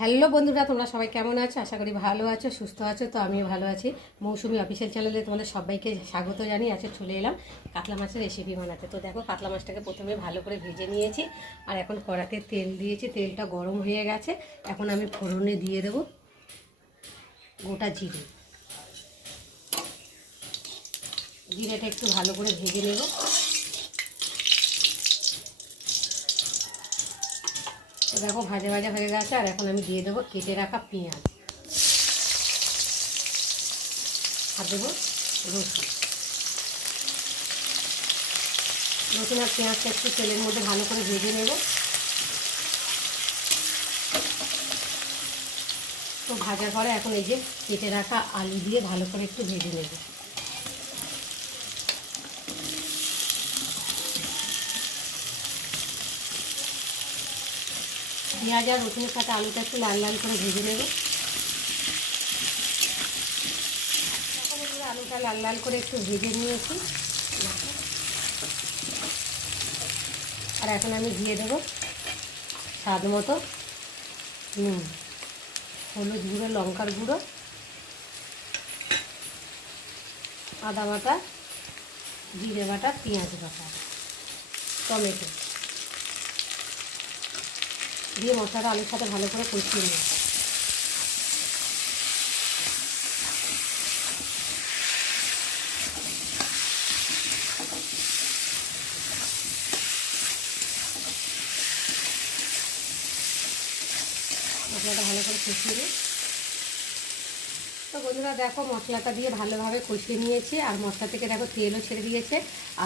Hello বন্ধুরা, তোমরা সবাই কেমন আছো? আশা করি ভালো আছো, সুস্থ আছো, তো আমিও ভালো আছি। মৌসুমি অফিসিয়াল চ্যানেলে তোমাদের সবাইকে স্বাগত জানিয়ে আজকে চলে এলাম কাতলা মাছের রেসিপি বানাতে। তো দেখো, কাতলা মাছটাকে প্রথমে ভালো করে ভেজে নিয়েছি আর এখন কড়াতে তেল দিয়েছি। তেলটা গরম হয়ে গেছে, এখন আমি ফোড়নে দিয়ে দেবো গোটা জিরে। জিরেটা একটু ভালো করে ভেজে নেব। দেখো ভাজা ভাজা হয়ে গেছে, আর এখন আমি দিয়ে দেবো কেটে রাখা পেঁয়াজ। আর দেবো রসুন। রসুন আর পেঁয়াজটা একটু তেলের মধ্যে ভালো করে ভেজে নেব। তো ভাজার পরে এখন এই যে কেটে রাখা আলু দিয়ে ভালো করে একটু ভেজে নেব। পেঁয়াজ আর রসুনের সাথে আলুটা একটু লাল লাল করে ভেজে নেব। আলুটা লাল লাল করে একটু ভেজে নিয়েছি। আর এখন আমি দিয়ে দেবো স্বাদ মতো নুন, হলুদ গুঁড়ো, লঙ্কার গুঁড়ো, আদা বাটা, জিরে বাটা, পেঁয়াজ বাটা, টমেটো। দিয়ে মশলাটা আলুর সাথে ভালো করে কষিয়ে নেব মশলাটা ভালো করে কষিয়ে নিই। তো বন্ধুরা, দেখো মশলাটা দিয়ে ভালোভাবে কষিয়ে নিয়েছি, আর মশলা থেকে দেখো তেলও ছেড়ে দিয়েছে।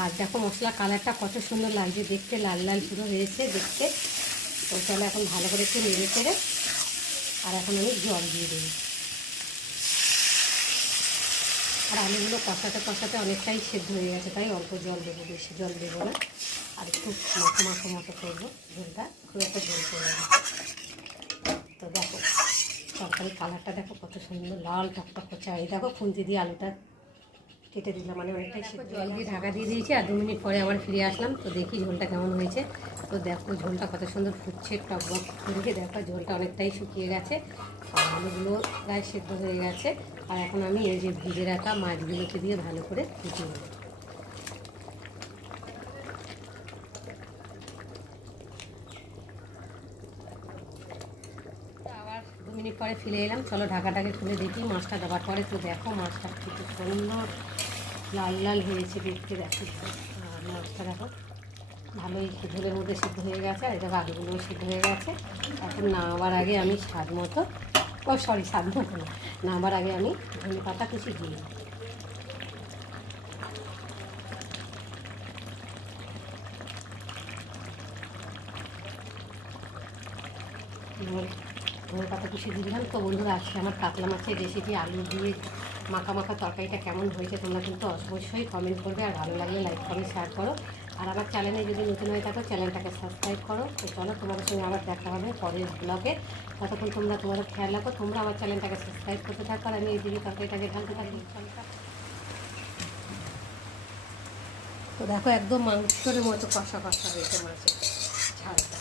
আর দেখো মশলা কালারটা কত সুন্দর লাগছে দেখতে, লাল লাল পুরো হয়েছে দেখতে। তাহলে এখন ভালো করে একটু নেড়ে ছেড়ে আর এখন আমি জল দিয়ে দেবো। আর আলুগুলো কষাতে কষাতে অনেকটাই সেদ্ধ হয়ে গেছে, তাই অল্প জল দেবো, বেশি জল দেবো না। আর একটু মাখো মাখো মতো করব ঝোলটা, খুব একটা ঝোল করব তো দেখো তরকারি কালারটা দেখো কত সুন্দর, লাল টকটক করছে। এই দেখো, খুন্তি দিয়ে আলুটা কেটে দিলাম মানে অনেকটাই জল দিয়ে ঢাকা দিয়ে দিয়েছি আর দু মিনিট পরে আবার ফিরে আসলাম। তো দেখি ঝোলটা কেমন হয়েছে। তো দেখো ঝোলটা কত সুন্দর ফুটছে টক বক করে দেখো ঝোলটা অনেকটাই শুকিয়ে গেছে। আর আলুগুলো প্রায় সেদ্ধ হয়ে গেছে। আর এখন আমি এই যে ভিজে রাখা মাছগুলোকে দিয়ে ভালো করে ফুটিয়ে নেব। আবার দু মিনিট পরে ফিরে এলাম। চলো ঢাকাটাকে খুলে দেখি মাছটা দেওয়ার পরে। তো দেখো মাছটা কত সুন্দর লাল লাল হয়েছে দেখতে, দেখো আর দেখো। ভালোই ঝোলের মধ্যে সিদ্ধ হয়ে গেছে, আর এটা আলুগুলোও সিদ্ধ হয়ে গেছে। এখন নামাবার আগে আমি স্বাদ মতো, ও সরি স্বাদ মতো না, নামাবার আগে আমি ধনে পাতা কুচি দিয়ে। ধনে পাতা কুচি দিলাম। তো বন্ধুরা, আজকে আমার কাতলা মাছের রেসিপি আলু দিয়ে মাখা মাখা তরকারিটা কেমন হয়েছে তোমরা কিন্তু অবশ্যই কমেন্ট করবে আর ভালো লাগলে লাইক কমেন্ট শেয়ার করো। আর আমার চ্যানেলে যদি নতুন হয়ে থাকো চ্যানেলটাকে সাবস্ক্রাইব করো। তো চলো তোমাদের সঙ্গে আবার দেখা হবে পরের ব্লগে ততক্ষণ তোমরা তোমাদের খেয়াল রাখো, তোমরা আমার চ্যানেলটাকে সাবস্ক্রাইব করতে থাকো আর আমি এই দিকে তরকারিটাকে ঢালতে থাকি। তো দেখো একদম মাংসের মতো কষা কষা হয়েছে মাছের ঝালটা।